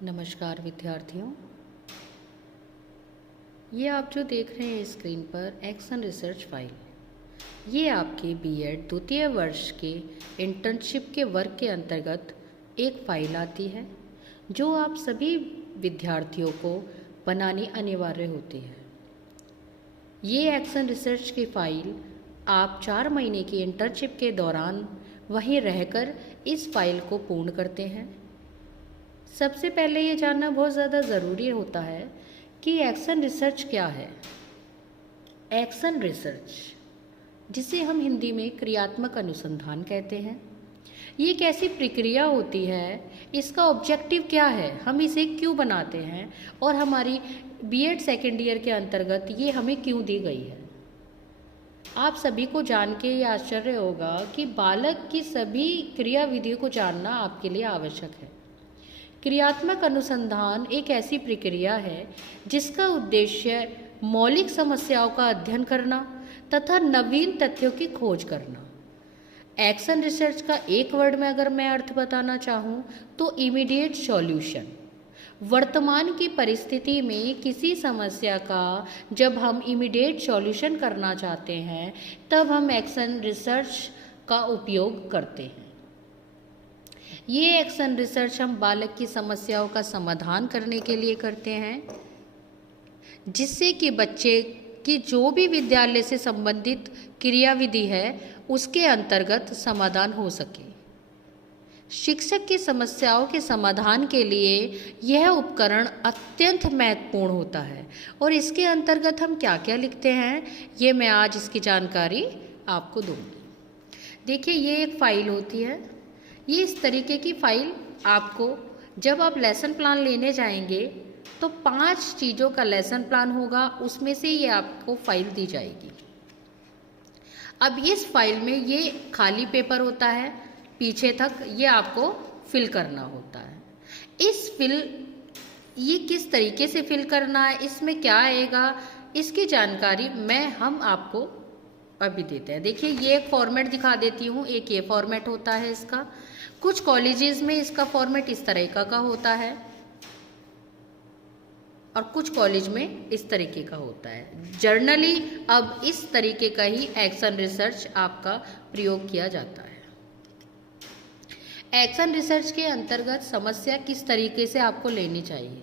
नमस्कार विद्यार्थियों, ये आप जो देख रहे हैं स्क्रीन पर एक्शन रिसर्च फाइल, ये आपके बीएड द्वितीय वर्ष के इंटर्नशिप के वर्क के अंतर्गत एक फ़ाइल आती है जो आप सभी विद्यार्थियों को बनानी अनिवार्य होती है। ये एक्शन रिसर्च की फ़ाइल आप 4 महीने की इंटर्नशिप के दौरान वहीं रहकर इस फाइल को पूर्ण करते हैं। सबसे पहले ये जानना बहुत ज़्यादा ज़रूरी होता है कि एक्शन रिसर्च क्या है। एक्शन रिसर्च, जिसे हम हिंदी में क्रियात्मक अनुसंधान कहते हैं, ये एक ऐसी प्रक्रिया होती है, इसका ऑब्जेक्टिव क्या है, हम इसे क्यों बनाते हैं और हमारी बीएड सेकेंड ईयर के अंतर्गत ये हमें क्यों दी गई है। आप सभी को जान के ये आश्चर्य होगा कि बालक की सभी क्रियाविधियों को जानना आपके लिए आवश्यक है। क्रियात्मक अनुसंधान एक ऐसी प्रक्रिया है जिसका उद्देश्य मौलिक समस्याओं का अध्ययन करना तथा नवीन तथ्यों की खोज करना। एक्शन रिसर्च का एक वर्ड में अगर मैं अर्थ बताना चाहूँ तो इमीडिएट सॉल्यूशन। वर्तमान की परिस्थिति में किसी समस्या का जब हम इमीडिएट सॉल्यूशन करना चाहते हैं तब हम एक्शन रिसर्च का उपयोग करते हैं। ये एक्शन रिसर्च हम बालक की समस्याओं का समाधान करने के लिए करते हैं, जिससे कि बच्चे की जो भी विद्यालय से संबंधित क्रियाविधि है उसके अंतर्गत समाधान हो सके। शिक्षक की समस्याओं के समाधान के लिए यह उपकरण अत्यंत महत्वपूर्ण होता है और इसके अंतर्गत हम क्या क्या लिखते हैं ये मैं आज इसकी जानकारी आपको दूंगी। देखिए, ये एक फ़ाइल होती है। ये इस तरीके की फ़ाइल आपको जब आप लेसन प्लान लेने जाएंगे तो 5 चीज़ों का लेसन प्लान होगा, उसमें से ये आपको फ़ाइल दी जाएगी। अब इस फाइल में ये खाली पेपर होता है, पीछे तक ये आपको फिल करना होता है। ये किस तरीके से फिल करना है, इसमें क्या आएगा, इसकी जानकारी हम आपको अभी देते हैं। देखिए, ये एक फॉर्मेट दिखा देती हूँ। एक ये फॉर्मेट होता है इसका। कुछ कॉलेजेस में इसका फॉर्मेट इस तरह का होता है और कुछ कॉलेज में इस तरीके का होता है। जर्नली अब इस तरीके का ही एक्शन रिसर्च आपका प्रयोग किया जाता है। एक्शन रिसर्च के अंतर्गत समस्या किस तरीके से आपको लेनी चाहिए।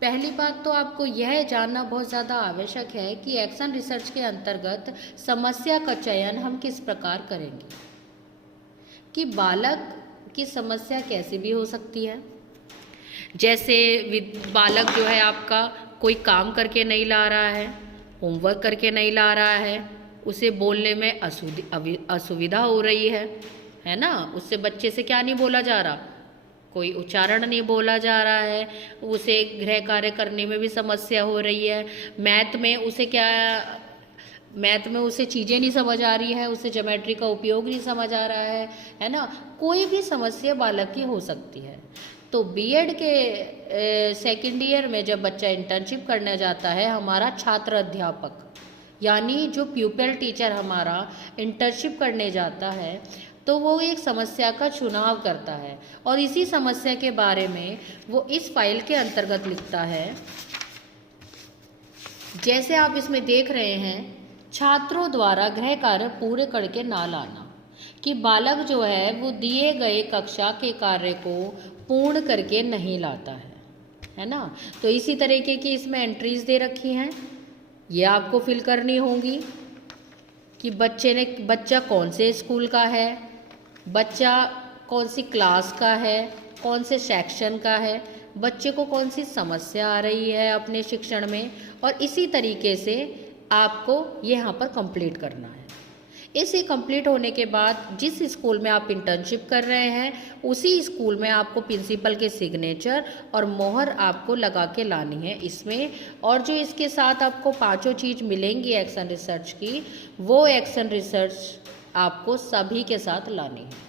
पहली बात तो आपको यह जानना बहुत ज़्यादा आवश्यक है कि एक्शन रिसर्च के अंतर्गत समस्या का चयन हम किस प्रकार करेंगे, कि बालक की समस्या कैसे भी हो सकती है। जैसे बालक जो है आपका कोई काम करके नहीं ला रहा है, होमवर्क करके नहीं ला रहा है, उसे बोलने में असुविधा हो रही है ना। उससे बच्चे से क्या नहीं बोला जा रहा, कोई उच्चारण नहीं बोला जा रहा है, उसे गृह कार्य करने में भी समस्या हो रही है। मैथ में उसे चीज़ें नहीं समझ आ रही है, उसे ज्योमेट्री का उपयोग नहीं समझ आ रहा है ना। कोई भी समस्या बालक की हो सकती है। तो बीएड के सेकेंड ईयर में जब बच्चा इंटर्नशिप करने जाता है, हमारा छात्र अध्यापक यानी जो प्यूपिल टीचर हमारा इंटर्नशिप करने जाता है तो वो एक समस्या का चुनाव करता है और इसी समस्या के बारे में वो इस फाइल के अंतर्गत लिखता है। जैसे आप इसमें देख रहे हैं, छात्रों द्वारा गृह कार्य पूरे करके ना लाना, कि बालक जो है वो दिए गए कक्षा के कार्य को पूर्ण करके नहीं लाता है ना। तो इसी तरीके की इसमें एंट्रीज दे रखी हैं, ये आपको फिल करनी होंगी कि बच्चा कौन से स्कूल का है, बच्चा कौन सी क्लास का है, कौन से सेक्शन का है, बच्चे को कौन सी समस्या आ रही है अपने शिक्षण में, और इसी तरीके से आपको यहाँ पर कंप्लीट करना है। इसे कंप्लीट होने के बाद जिस स्कूल में आप इंटर्नशिप कर रहे हैं उसी स्कूल में आपको प्रिंसिपल के सिग्नेचर और मोहर आपको लगा के लानी है इसमें। और जो इसके साथ आपको 5 चीज़ मिलेंगी एक्शन रिसर्च की, वो एक्शन रिसर्च आपको सभी के साथ लानी है।